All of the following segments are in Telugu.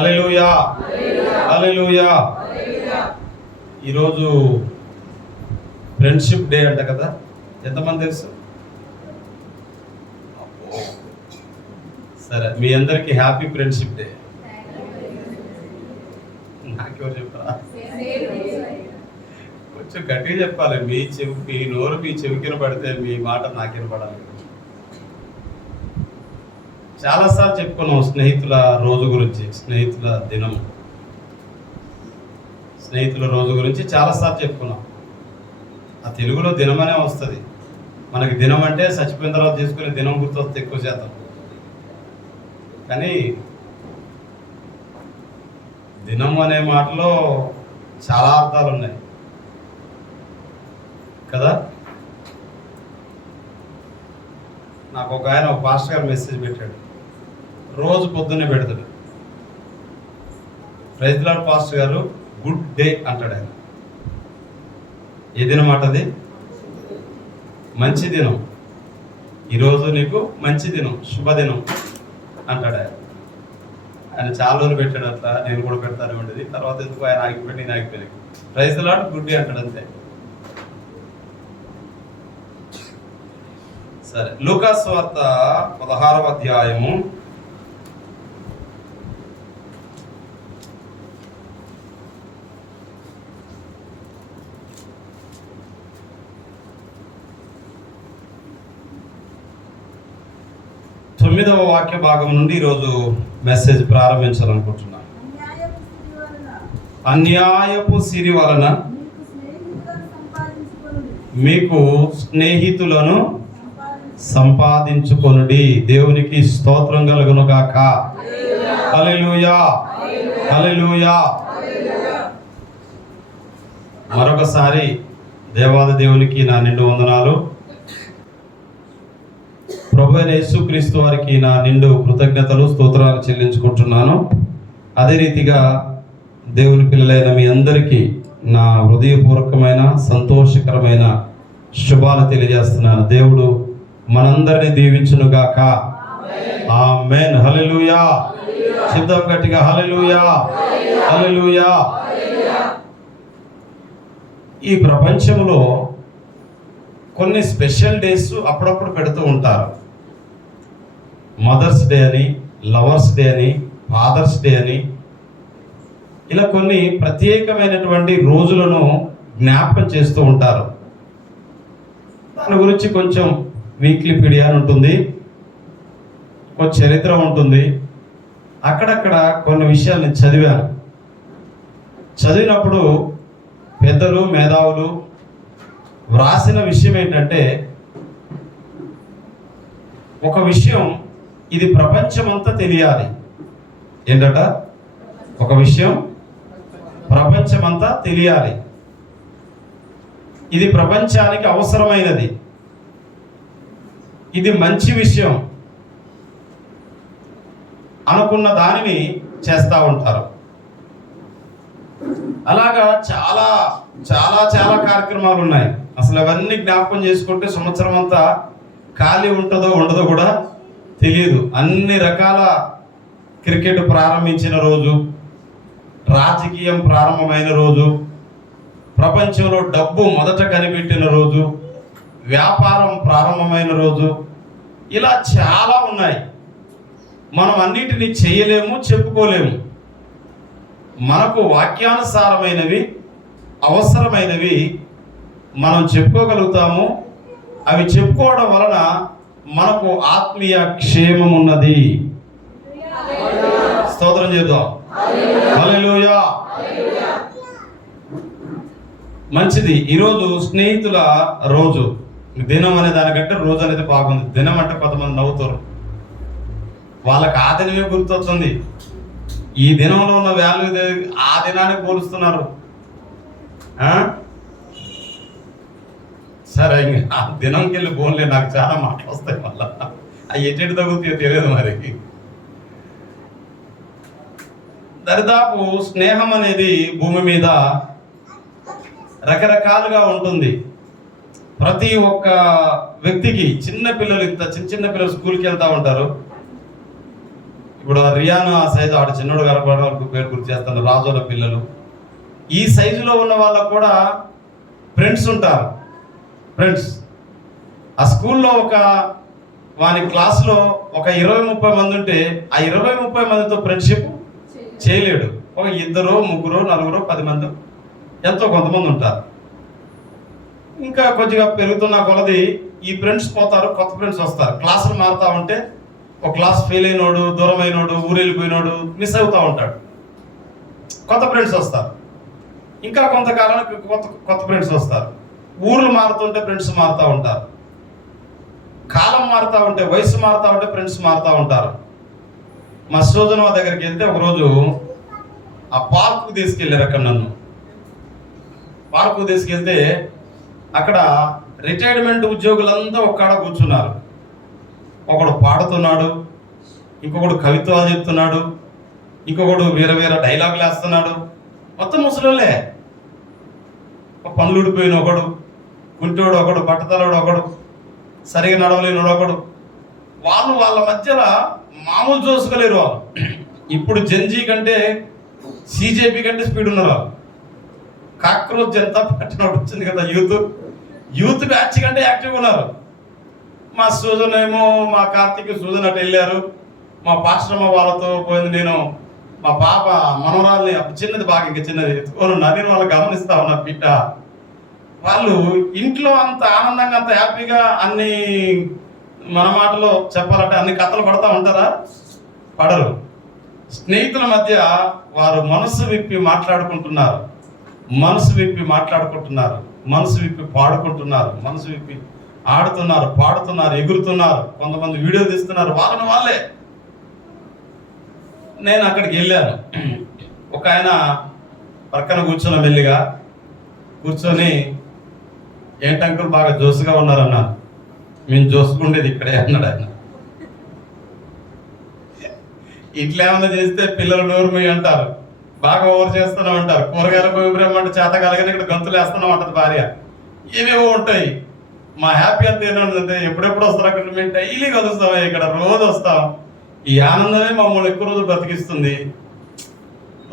హల్లెలూయా, హల్లెలూయా. ఈరోజు ఫ్రెండ్షిప్ డే అంట కదా, ఎంతమంది తెలుసు? సరే, మీ అందరికీ హ్యాపీ ఫ్రెండ్షిప్ డే. నాకెవరు చెప్పరా? కొంచెం గట్టిగా చెప్పాలి. మీ నోరు మీ చెవికిన పడితే మీ మాట నాకిన పడాలి. చాలాసార్లు చెప్పుకున్నాం స్నేహితుల రోజు గురించి, స్నేహితుల దినం, స్నేహితుల రోజు గురించి చాలాసార్లు చెప్పుకున్నాం. ఆ తెలుగులో దినం అనే వస్తుంది. మనకి దినం అంటే చచ్చిపోయిన తర్వాత తీసుకునే దినం గుర్తొస్తుంది ఎక్కువ శాతం. కానీ దినం అనే మాటలో చాలా అర్థాలు ఉన్నాయి కదా. నాకు ఒక ఆయన, ఒక పాస్టర్ గారు మెసేజ్ పెట్టాడు. రోజు పొద్దున్నే పెడతాడు. ప్రైజ్ లార్డ్ పాస్టర్ గారు, గుడ్ డే అంటాడు ఆయన. ఏ దినం అంటది? మంచి దినం. ఈరోజు నీకు మంచి దినం, శుభదినం అంటాడు ఆయన. ఆయన చాలా రోజులు పెట్టాడు అట్లా. నేను కూడా పెడతానే ఉండేది. తర్వాత ఎందుకు ఆయన ఆగిపోయి నేను ఆగిపోయాను. ప్రైజ్ లార్డ్, గుడ్ డే అంటాడు అంతే. సరే, లూకా సువార్త 16వ అధ్యాయము 9వ వాక్య భాగం నుండి ఈరోజు మెసేజ్ ప్రారంభించాలనుకుంటున్నాను. అన్యాయపు సిరి వలన మీకు స్నేహితులను సంపాదించుకొనుడి. దేవునికి స్తోత్రం కలుగును గాక. హల్లెలూయా, హల్లెలూయా. మరొకసారి దేవాది దేవునికి నా నిండు వందనాలు. ప్రభువైన యేసుక్రీస్తు వారికి నా నిండు కృతజ్ఞతలు, స్తోత్రాలు చెల్లించుకుంటున్నాను. అదే రీతిగా దేవుని పిల్లలైన మీ అందరికీ నా హృదయపూర్వకమైన సంతోషకరమైన శుభాలు తెలియజేస్తున్నాను. దేవుడు మనందరినీ దీవించునుగాక. ఆమేన్. హల్లెలూయా. శబ్దం గట్టిగా హల్లెలూయా, హల్లెలూయా. ఈ ప్రపంచంలో కొన్ని స్పెషల్ డేస్ అప్పుడప్పుడు పెడుతూ ఉంటారు. మదర్స్ డే అని, లవర్స్ డే అని, ఫాదర్స్ డే అని, ఇలా కొన్ని ప్రత్యేకమైనటువంటి రోజులను జ్ఞాపకం చేస్తూ ఉంటారు. దాని గురించి కొంచెం వీక్లీపీడియా అని ఉంటుంది, కొంచెం చరిత్ర ఉంటుంది. అక్కడక్కడ కొన్ని విషయాలు నేను చదివాను. చదివినప్పుడు పెద్దలు, మేధావులు వ్రాసిన విషయం ఏంటంటే, ఒక విషయం ఇది ప్రపంచమంతా తెలియాలి. ఏంటట? ఒక విషయం ప్రపంచమంతా తెలియాలి. ఇది ప్రపంచానికి అవసరమైనది. ఇది మంచి విషయం అనుకున్న దానిని చేస్తూ ఉంటారు. అలాగా చాలా చాలా చాలా కార్యక్రమాలు ఉన్నాయి. అసలు అవన్నీ జ్ఞాపకం చేసుకుంటే సంవత్సరం అంతా ఖాళీ ఉంటుందో ఉండదో కూడా తెలియదు. అన్ని రకాల క్రికెట్ ప్రారంభించిన రోజు, రాజకీయం ప్రారంభమైన రోజు, ప్రపంచంలో డబ్బు మొదట కనిపెట్టిన రోజు, వ్యాపారం ప్రారంభమైన రోజు, ఇలా చాలా ఉన్నాయి. మనం అన్నిటినీ చేయలేము, చెప్పుకోలేము. మనకు వాక్యానుసారమైనవి, అవసరమైనవి మనం చెప్పుకోగలుగుతాము. అవి చెప్పుకోవడం వలన మనకు ఆత్మీయ క్షేమం ఉన్నది. స్తోత్రం చేద్దాం. హల్లెలూయా. మంచిది. ఈరోజు స్నేహితుల రోజు. దినం అనే దానికంటే రోజు అనేది బాగుంది. దినం అంటే కొంతమంది నవ్వుతారు, వాళ్ళకి ఆ దినమే గుర్తొస్తుంది. ఈ దినంలో ఉన్న వాల్యూ ఆ దినానికి పోలుస్తున్నారు. సరే, ఆ దినంకి వెళ్ళి పోన్లే, నాకు చాలా మాటలు వస్తాయి. మళ్ళా అవి ఎట్టి తగ్గుతాయో తెలియదు. మరి దరిదాపు స్నేహం అనేది భూమి మీద రకరకాలుగా ఉంటుంది. ప్రతి ఒక్క వ్యక్తికి, చిన్న పిల్లలు, ఇంత చిన్న చిన్న పిల్లలు స్కూల్కి వెళ్తూ ఉంటారు. ఇప్పుడు రియాన్ ఆ సైజు ఆడు చిన్నోడు గారు పేరు గుర్తు చేస్తాను, రాజుల పిల్లలు. ఈ సైజులో ఉన్న వాళ్ళకు కూడా ఫ్రెండ్స్ ఉంటారు. ఫ్రెండ్స్ ఆ స్కూల్లో వాని క్లాస్లో ఒక 20-30 మంది ఉంటే ఆ 20-30 మందితో ఫ్రెండ్షిప్ చేయలేడు. ఒక 2, 3, 4, 10 మంది ఎంతో కొంతమంది ఉంటారు. ఇంకా కొద్దిగా పెరుగుతున్న కొలది ఈ ఫ్రెండ్స్ పోతారు, కొత్త ఫ్రెండ్స్ వస్తారు. క్లాసులు మారుతూ ఉంటే ఒక క్లాస్ ఫెయిల్ అయినోడు, దూరం అయినోడు, ఊరు వెళ్ళిపోయినోడు మిస్ అవుతూ ఉంటాడు. కొత్త ఫ్రెండ్స్ వస్తారు. ఇంకా కొంతకాలానికి కొత్త ఫ్రెండ్స్ వస్తారు. ఊర్లు మారుతుంటే ఫ్రెండ్స్ మారుతూ ఉంటారు. కాలం మారుతూ ఉంటే, వయసు మారుతూ ఉంటే ఫ్రెండ్స్ మారుతూ ఉంటారు. మా సోదన దగ్గరికి వెళ్తే ఒకరోజు ఆ పార్కు తీసుకెళ్ళారు. అక్కడ నన్ను పార్కు తీసుకెళ్తే అక్కడ రిటైర్మెంట్ ఉద్యోగులంతా ఒక్కడ కూర్చున్నారు. ఒకడు పాడుతున్నాడు, ఇంకొకడు కవిత్వాలు చెప్తున్నాడు, ఇంకొకడు వేరే వేరే డైలాగులు వేస్తున్నాడు. మొత్తం ముసలోళ్ళే. ఒక పనులుడిపోయిన ఒకడు, కుంటోడు ఒకడు, బట్టతలోడు ఒకడు, సరిగా నడవలేని ఒకడు. వాళ్ళ మధ్యలో మామూలు చూసుకోలేరు వాళ్ళు. ఇప్పుడు జెన్జీ కంటే సిజేపీ కంటే స్పీడ్ ఉన్నారు వాళ్ళు. కాక్రోచ్ జనతా పార్టీ వచ్చింది కదా, యూత్ బ్యాచ్ కంటే యాక్టివ్గా ఉన్నారు. మా సూజన్ ఏమో, మా కార్తీక్ సూజన్ అటు వెళ్ళారు. మా పాశ్రమ వాళ్ళతో పోయింది. నేను మా పాప మనవరాల్ని చిన్నది, బాగా ఇంకా చిన్నది ఎత్తుకొని నేను వాళ్ళు గమనిస్తా ఉన్నా. బిడ్డ వాళ్ళు ఇంట్లో అంత ఆనందంగా, అంత హ్యాపీగా అన్ని, మన మాటలో చెప్పాలంటే అన్ని కథలు పడతా ఉంటారా? పడరు. స్నేహితుల మధ్య వారు మనసు విప్పి మాట్లాడుకుంటున్నారు, మనసు విప్పి మాట్లాడుకుంటున్నారు, మనసు విప్పి పాడుకుంటున్నారు, మనసు విప్పి ఆడుతున్నారు, పాడుతున్నారు, ఎగురుతున్నారు. కొంతమంది వీడియో తీస్తున్నారు వాళ్ళే. నేను అక్కడికి వెళ్ళాను. ఒక ఆయన పక్కన కూర్చున్న, మెల్లిగా కూర్చొని, ఏంటంకులు బాగా జోసుగా ఉన్నారన్నా. మేము జోసుకుండేది ఇక్కడే అన్నాడు ఆయన. ఇట్లా ఏమన్నా చేస్తే పిల్లలు నోరు అంటారు, బాగా ఓవర్ చేస్తున్నాం అంటారు. కూరగాయలు పోయిబ్రహ్మంటే చేత కలగని ఇక్కడ గంతులు వేస్తున్నాం అంటది భార్య. ఏవేవో ఉంటాయి. మా హ్యాపీ అంతా ఏంటంటే ఎప్పుడెప్పుడు వస్తారు అక్కడ, మేము డైలీ కలుస్తాం, ఇక్కడ రోజు వస్తాం. ఈ ఆనందమే మమ్మల్ని ఎక్కువ రోజులు బ్రతికిస్తుంది.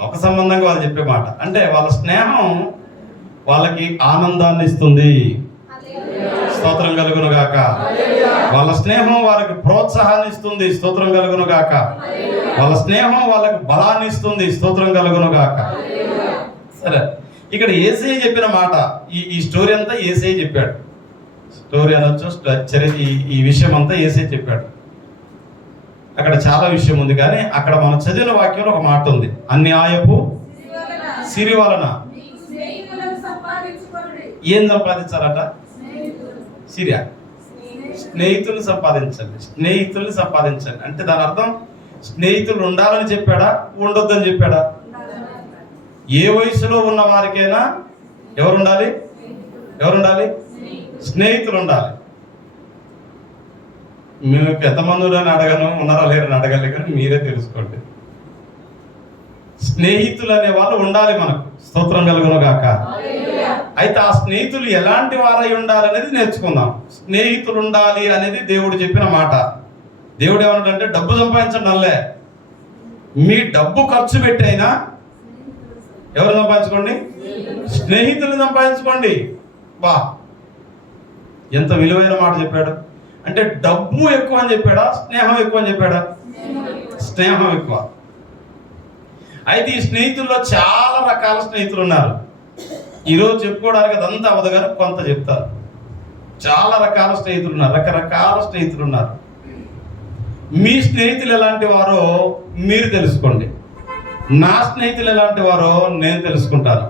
ఒక సంబంధంగా వాళ్ళు చెప్పే మాట అంటే వాళ్ళ స్నేహం వాళ్ళకి ఆనందాన్ని ఇస్తుంది. స్తోత్రం కలుగును గాక. వాళ్ళ స్నేహం వారికి ప్రోత్సాహాన్ని ఇస్తుంది. స్తోత్రం కలుగును గాక. వాళ్ళ స్నేహం వాళ్ళకి బలాన్ని ఇస్తుంది. స్తోత్రం కలుగును గాక. సరే, ఇక్కడ యేసయ్య చెప్పిన మాట, ఈ స్టోరీ అంతా యేసయ్య చెప్పాడు. స్టోరీ అనొచ్చు, ఈ విషయం అంతా యేసయ్య చెప్పాడు. అక్కడ చాలా విషయం ఉంది, కానీ అక్కడ మనం చదివిన వాక్యంలో ఒక మాట ఉంది, అన్యాయపు సిరి వలన ఏం సంపాదించాలట? సిరియా, స్నేహితులు సంపాదించండి. స్నేహితుల్ని సంపాదించండి అంటే దాని అర్థం స్నేహితులు ఉండాలని చెప్పాడా, ఉండొద్దని చెప్పాడా? ఏ వయసులో ఉన్న వారికైనా ఎవరుండాలి? స్నేహితులు ఉండాలి. మీకు ఎంతమంది ఉన్నారని అడగను, ఉన్నారా లేరని అడగాలి, కానీ మీరే తెలుసుకోండి. స్నేహితులు అనే వాళ్ళు ఉండాలి మనకు. స్తోత్రం కలుగును గాక. అయితే ఆ స్నేహితులు ఎలాంటి వారై ఉండాలి అనేది నేర్చుకుందాం. స్నేహితులు ఉండాలి అనేది దేవుడు చెప్పిన మాట. దేవుడు ఏమన్నాడంటే డబ్బు సంపాదించండి అల్లే, మీ డబ్బు ఖర్చు పెట్టి అయినా ఎవరు సంపాదించుకోండి? స్నేహితులు సంపాదించుకోండి. బా, ఎంత విలువైన మాట చెప్పాడు. అంటే డబ్బు ఎక్కువ అని చెప్పాడా, స్నేహం ఎక్కువ అని చెప్పాడా? స్నేహం ఎక్కువ. అయితే ఈ స్నేహితుల్లో చాలా రకాల స్నేహితులు ఉన్నారు. ఈరోజు చెప్పుకోవడానికి అదంతా అవదు, కానీ కొంత చెప్తారు. చాలా రకాల స్నేహితులు ఉన్నారు, రకరకాల స్నేహితులు ఉన్నారు. మీ స్నేహితులు ఎలాంటి వారో మీరు తెలుసుకోండి. నా స్నేహితులు ఎలాంటి వారో నేను తెలుసుకుంటాను.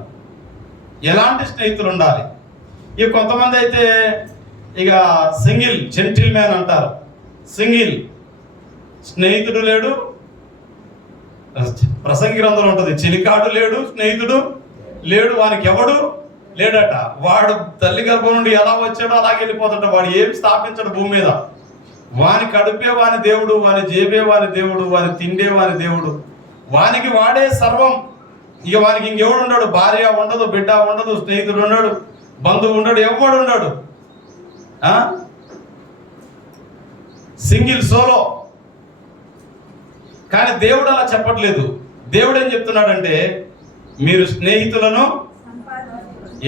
ఎలాంటి స్నేహితులు ఉండాలి? ఇక కొంతమంది అయితే ఇక సింగిల్ జెంటిల్ మ్యాన్ అంటారు. సింగిల్, స్నేహితుడు లేడు. ప్రసంగి గ్రంథంలో ఉంటుంది, చిలికాడు లేడు, స్నేహితుడు లేడు, వానికి ఎవడు లేడట. వాడు తల్లి గర్భం నుండి ఎలా వచ్చాడో అలాగే వెళ్ళిపోతాడు. వాడు ఏమి స్థాపించడు భూమి మీద. వాని కడుపే వాని దేవుడు, వాని జేబే వాని దేవుడు, వాని తిండే వాని దేవుడు, వానికి వాడే సర్వం. ఇక వానికి ఇంకెవడు ఉండడు. భార్య ఉండదు, బిడ్డ ఉండదు, స్నేహితుడు ఉండడు, బంధువు ఉండడు, ఎవడు ఉండడు. Single, solo. కానీ దేవుడు అలా చెప్పట్లేదు. దేవుడు ఏం చెప్తున్నాడంటే, మీరు స్నేహితులను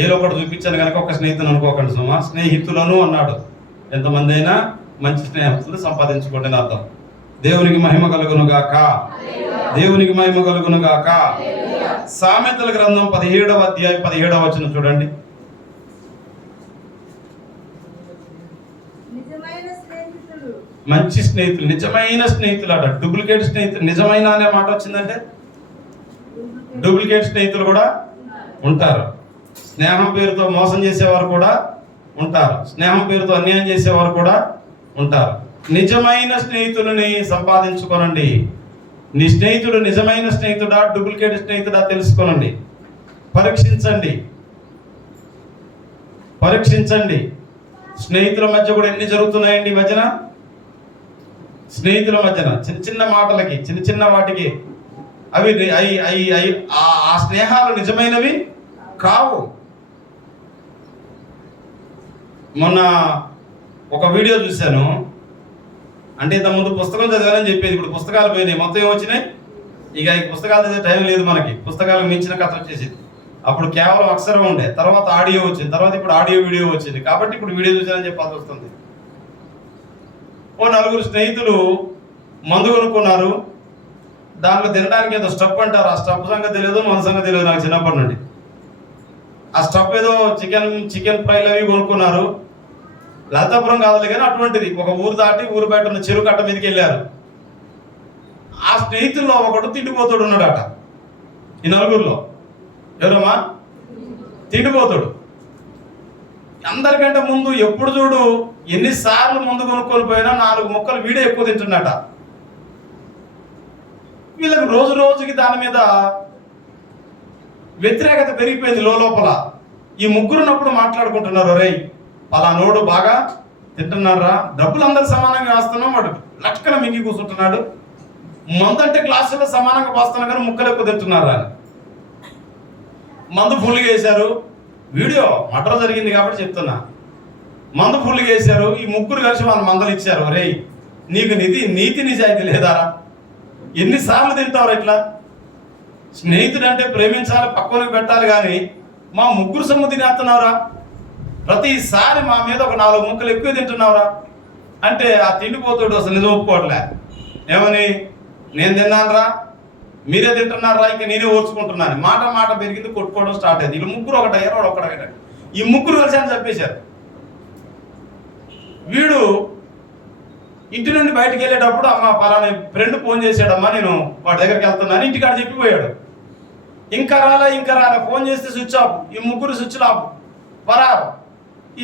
ఏదో ఒకటి చూపించాను కనుక ఒక స్నేహితులను అనుకోకండి సుమా, స్నేహితులను అన్నాడు. ఎంతమంది అయినా మంచి స్నేహితులు సంపాదించుకోండి అని అర్థం. దేవునికి మహిమ కలుగును గాక, దేవునికి మహిమ కలుగును గాక. సామెతల గ్రంథం 17వ అధ్యాయం 17వ వచనం చూడండి. మంచి స్నేహితులు, నిజమైన స్నేహితులు అట. డూప్లికేట్ స్నేహితులు, నిజమైన అనే మాట వచ్చిందంటే డూప్లికేట్ స్నేహితులు కూడా ఉంటారు. స్నేహం పేరుతో మోసం చేసేవారు కూడా ఉంటారు. స్నేహం పేరుతో అన్యాయం చేసేవారు కూడా ఉంటారు. నిజమైన స్నేహితులని సంపాదించుకోనండి. నీ స్నేహితుడు నిజమైన స్నేహితుడా, డూప్లికేట్ స్నేహితుడా తెలుసుకోనండి. పరీక్షించండి. స్నేహితుల మధ్య కూడా ఎన్ని జరుగుతున్నాయండి ఈ మధ్యన. స్నేహితుల మధ్యన చిన్న చిన్న మాటలకి, చిన్న చిన్న వాటికి అవి ఆ స్నేహాలు నిజమైనవి కావు. మొన్న ఒక వీడియో చూశాను. అంటే ఇంతకుముందు పుస్తకం చదివానని చెప్పేది, ఇప్పుడు పుస్తకాలు పోయినాయి. మొత్తం ఏమొచ్చినాయి, ఇక ఈ పుస్తకాలు చదివే టైం లేదు మనకి. పుస్తకాలకు మించిన కథ వచ్చేసింది. అప్పుడు కేవలం అక్షరం ఉండే, తర్వాత ఆడియో వచ్చింది, తర్వాత ఇప్పుడు ఆడియో వీడియో వచ్చింది. కాబట్టి ఇప్పుడు వీడియో చూసానని చెప్పాల్సి వస్తుంది. ఓ 4 స్నేహితులు మందు కొనుక్కున్నారు. దాంట్లో తినడానికి ఏదో స్టఫ్ అంటారు. ఆ స్టఫ్ సంగతి తెలియదు, మన సంగతి తెలియదు నాకు చిన్నప్పటి నుండి. ఆ స్టఫ్ ఏదో చికెన్ ఫ్రైలు అవి కొనుక్కున్నారు. లలితాపురం కాదులే కానీ అటువంటిది ఒక ఊరు దాటి ఊరు బయట ఉన్న చెరువు కట్ట మీదకి వెళ్ళారు. ఆ స్నేహితుల్లో ఒకడు తిండిపోతాడు ఉన్నాడట. ఈ 4 ఎవరమ్మా? తిండిపోతాడు. అందరికంటే ముందు ఎప్పుడు చూడు ఎన్నిసార్లు ముందు కొనుక్కొని పోయినా 4 ముక్కలు వీడే ఎక్కువ తింటున్నట. వీళ్ళకి రోజు రోజుకి దాని మీద వ్యతిరేకత పెరిగిపోయింది లోపల. ఈ ముగ్గురున్నప్పుడు మాట్లాడుకుంటున్నారు, రే పలానోడు బాగా తింటున్నారా, డబ్బులు అందరు సమానంగా వేస్తున్నాం, వాడు లక్షణ మింగి కూర్చుంటున్నాడు, మందంటే గ్లాసులో సమానంగా పోస్తున్నా కానీ ముక్కలు ఎక్కువ తింటున్నారా అని మందు ఫుల్గా వేశారు. వీడియో మటర్ జరిగింది కాబట్టి చెప్తున్నా. మందు ఫుల్గా వేశారు. ఈ ముగ్గురు కలిసి వాళ్ళ మందలు ఇచ్చారు, రే నీకు నీతి నిజాయితీ లేదారా, ఎన్నిసార్లు తింటావు ఇట్లా? స్నేహితుడు అంటే ప్రేమించాలి, పక్కనకి పెట్టాలి, కానీ మా ముగ్గురు సొమ్ము తినేస్తున్నావురా, ప్రతిసారి మా మీద ఒక 4 ముక్కలు ఎక్కువ తింటున్నావురా అంటే ఆ తిండిపోతాడు అసలు నిజం ఒప్పుకోవట్లే. ఏమని, నేను తిన్నానురా, మీరే తింటున్నారా, ఇంకా నేనే ఓర్చుకుంటున్నాను. మాట పెరిగింది, కొట్టుకోవడం స్టార్ట్ అయింది. వీళ్ళు ముగ్గురు ఒకటయ్యారు, వాడు ఒక్కడయ్యాడు. ఈ ముగ్గురు కలిసి అని చెప్పేశారు. వీడు ఇంటి నుండి బయటకు వెళ్ళేటప్పుడు అమ్మ పలానా ఫ్రెండ్ ఫోన్ చేశాడమ్మా, నేను వాడి దగ్గరికి వెళ్తున్నాను, ఇంటికాడ చెప్పిపోయాడు. ఇంకా రాలే ఫోన్ చేస్తే స్విచ్ ఆఫ్. ఈ ముగ్గురు స్విచ్ ఆఫ్ పరారు.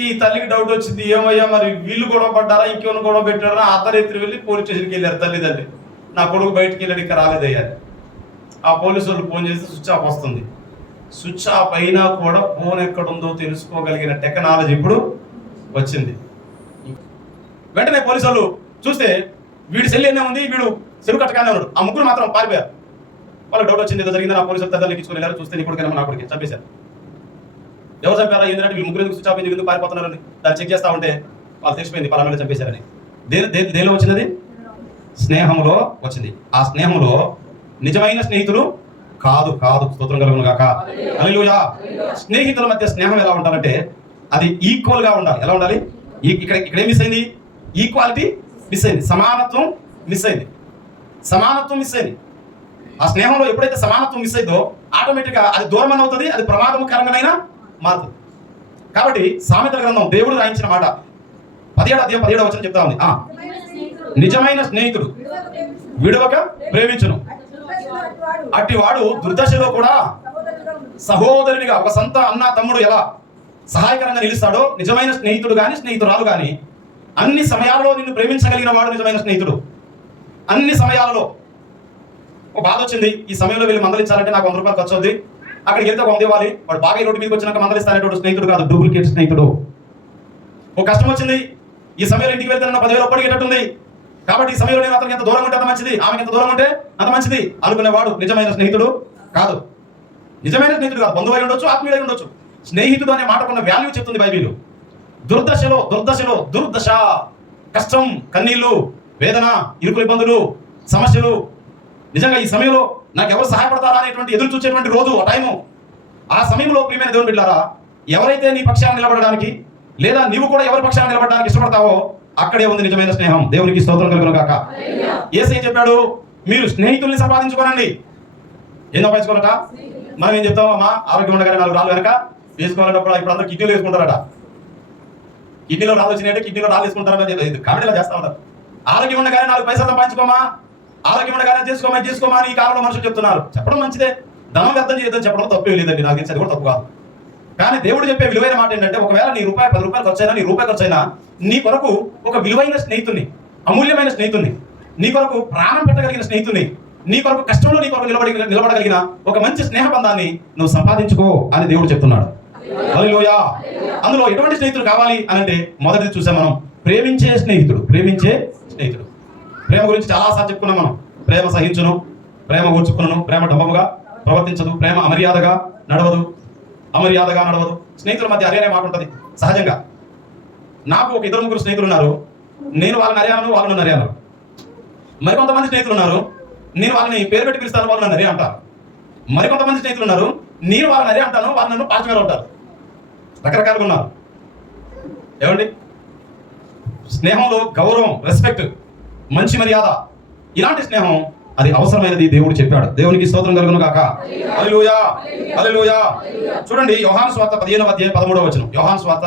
ఈ తల్లికి డౌట్ వచ్చింది, ఏమయ్యా మరి వీళ్ళు గొడవ పడ్డారా, ఇంకేమైనా గొడవ పెట్టారా? అర్ధరాత్రి వెళ్ళి పోలీస్ స్టేషన్కి వెళ్ళారు తల్లిదండ్రి. నా కొడుకు బయటికి వెళ్ళాడు, ఇంకా రాలేదయ్యారు. ఆ పోలీసు వాళ్ళు ఫోన్ చేస్తే స్విచ్ ఆఫ్ వస్తుంది. స్విచ్ ఆఫ్ అయినా కూడా ఫోన్ ఎక్కడుందో తెలుసుకోగలిగిన టెక్నాలజీ ఇప్పుడు వచ్చింది. వెంటనే పోలీసు వాళ్ళు చూస్తే వీడి సెల్ ఏనే ఉంది, వీడు చెరువు కట్టగానే ఉన్నాడు. ఆ ముగ్గురు మాత్రం పారిపోయారు. వాళ్ళకి డౌట్ వచ్చింది, ఏదో జరిగిందని ఆ పోలీసులు తల్లి ఎక్కించుకుని వెళ్ళారు. చూస్తే నీ కొడుకు నా కొడుకు చంపేశారు. ఎవరు చంపారా ఏంటంటే వీళ్ళు ముగ్గురు ఎందుకు స్విచ్ ఆఫ్ ఎందుకు పారిపోతున్నారని దాన్ని చెక్ చేస్తా ఉంటే వాళ్ళు తెలిసిపోయింది పలానా చంపేశారని. దేనిలో వచ్చినది? స్నేహంలో వచ్చింది. ఆ స్నేహంలో నిజమైన స్నేహితులు కాదు. స్తోత్రం కలుగును గాక. హల్లెలూయా. స్నేహితుల మధ్య స్నేహం ఎలా ఉండాలంటే అది ఈక్వల్ గా ఉండాలి. ఎలా ఉండాలి? ఇక్కడ ఏం మిస్ అయింది? ఈక్వాలిటీ మిస్ అయింది, సమానత్వం మిస్ అయింది. ఆ స్నేహంలో ఎప్పుడైతే సమానత్వం మిస్ అయిందో ఆటోమేటిక్గా అది దూరం అవుతుంది, అది ప్రమాదకరంగానైనా మారుతుంది. కాబట్టి సామెతల గ్రంథం దేవుడు రాయించిన మాట 17వ అధ్యాయం 17వ వచనం చెప్తా ఉంది. నిజమైన స్నేహితుడు విడవక ప్రేమించును, అట్టివాడు దుర్దశలో కూడా సహోదరునిగా, ఒక సంత అన్న తమ్ముడు ఎలా సహాయకరంగా నిలుస్తాడో నిజమైన స్నేహితుడు కానీ స్నేహితురాలు కానీ అన్ని సమయాలలో నిన్ను ప్రేమించగలిగిన వాడు నిజమైన స్నేహితుడు. అన్ని సమయాలలో ఒక బాధ వచ్చింది, ఈ సమయంలో వెళ్ళి మందలించాలంటే నాకు 100 రూపాయలు ఖర్చు అవుతుంది, అక్కడికి వెళ్తే 100 ఇవ్వాలి, వాడు బాగా రోడ్డు మీదకి వచ్చినాక మందలిస్తానేటువంటి స్నేహితుడు కాదు, డూప్లికేట్ స్నేహితుడు. ఒక కష్టం వచ్చింది, ఈ సమయంలో ఇంటికి వెళ్తే 10,000 ఒప్పడిగేటట్టుంది, కాబట్టి ఈ సమయంలో నేను అతనికి ఎంత దూరం ఉంటే అంత మంచిది, ఆమెకి ఎంత దూరం ఉంటే అంత మంచిది అనుకునేవాడు నిజమైన స్నేహితుడు కాదు. బంధువై ఉండొచ్చు, ఆత్మీయుడై ఉండొచ్చు. స్నేహితుడు అనే మాటకున్న వాల్యూ చెప్తుంది బైబిల్. దుర్దశలో దుర్దశ, కష్టం, కన్నీళ్లు, వేదన, ఇరుకుల ఇబ్బందులు, సమస్యలు, నిజంగా ఈ సమయంలో నాకు ఎవరు సహాయపడతారా అనేటువంటి ఎదురు చూసేటువంటి రోజు ఆ టైము. ఆ సమయంలో ప్రియమైన దేవుని బిడ్డలారా, ఎవరైతే నీ పక్షాన్ని నిలబడడానికి లేదా నీవు కూడా ఎవరి పక్షాన్ని నిలబడడానికి ఇష్టపడతావో అక్కడే ఉంది నిజమైన స్నేహం. దేవునికి స్తోత్రం కలుగును గాక. యేసయ్య చెప్పాడు, మీరు స్నేహితుల్ని సంపాదించుకోనండి. ఏం సంపాదించుకోవాలట? మనం ఏం చెప్తాం, అమ్మా ఆరోగ్యం ఉండగానే 4 రాళ్ళు కనుక వేసుకోవాలన్నప్పుడు ఇప్పుడు అందరూ కిడ్నీలు వేసుకుంటారట. కిడ్నీలో రాళ్ళు వచ్చినాయంటే కిడ్నీలో రాళ్ళు వేసుకుంటారని కామెడీలా చేస్తా ఉంటారు. ఆరోగ్యం ఉండగానే 4 పైసలు సంపాదించుకోమా, ఆరోగ్యం ఉండగానే చేసుకోమా అని ఈ కాలంలో మనుషులు చెప్తున్నారు. చెప్పడం మంచిదే, ధనం వ్యర్థం చేయొద్దని చెప్పడం తప్పే లేదండి. నాకు తెలిసి అది కూడా తప్పు కాదు. కానీ దేవుడు చెప్పే విలువైన మాట ఏంటంటే, ఒకవేళ నీ రూపాయి 10 రూపాయలు ఖర్చైనా, నీ రూపాయి ఖర్చైనా నీ కొరకు ఒక విలువైన స్నేహితుని, అమూల్యమైన స్నేహితుని, నీ కొరకు ప్రాణం పెట్టగలిగిన స్నేహితుని, నీ కొరకు కష్టంలో నీ కొరకు నిలబడగలిగిన ఒక మంచి స్నేహ బంధాన్ని నువ్వు సంపాదించుకో అని దేవుడు చెప్తున్నాడు. హల్లెలూయా. అందులో ఎటువంటి స్నేహితుడు కావాలి అని అంటే, మొదటిది చూసాం మనం, ప్రేమించే స్నేహితుడు. ప్రేమించే స్నేహితుడు. ప్రేమ గురించి చాలాసార్లు చెప్పుకున్నాం మనం. ప్రేమ సహించును, ప్రేమ ఓర్చుకును, ప్రేమ డంబముగా ప్రవర్తించదు, ప్రేమ అమర్యాదగా నడవదు. స్నేహితుల మధ్య అరే మాట ఉంటుంది సహజంగా. నాకు ఒక 2-3 స్నేహితులు ఉన్నారు. నేను వాళ్ళని అరియాను, వాళ్ళు నన్ను అరియాను. మరికొంతమంది స్నేహితులు ఉన్నారు, నేను వాళ్ళని పేరు పెట్టి పిలుస్తాను, వాళ్ళు నన్ను అరే అంటారు. మరికొంతమంది స్నేహితులు ఉన్నారు, నేను వాళ్ళని అరే అంటాను, వాళ్ళు నన్ను పాచిగా ఉంటారు. రకరకాలుగా ఉన్నారు. ఏమండి, స్నేహంలో గౌరవం, రెస్పెక్ట్, మంచి మర్యాద, ఇలాంటి స్నేహం అది అవసరమైనది దేవుడు చెప్పాడు. దేవునికి స్తోత్రం కలుగును గాక. హల్లెలూయా, హల్లెలూయా. చూడండి, యోహాను సువార్త 15వ అధ్యాయం 13వ వచనం. యోహాను సువార్త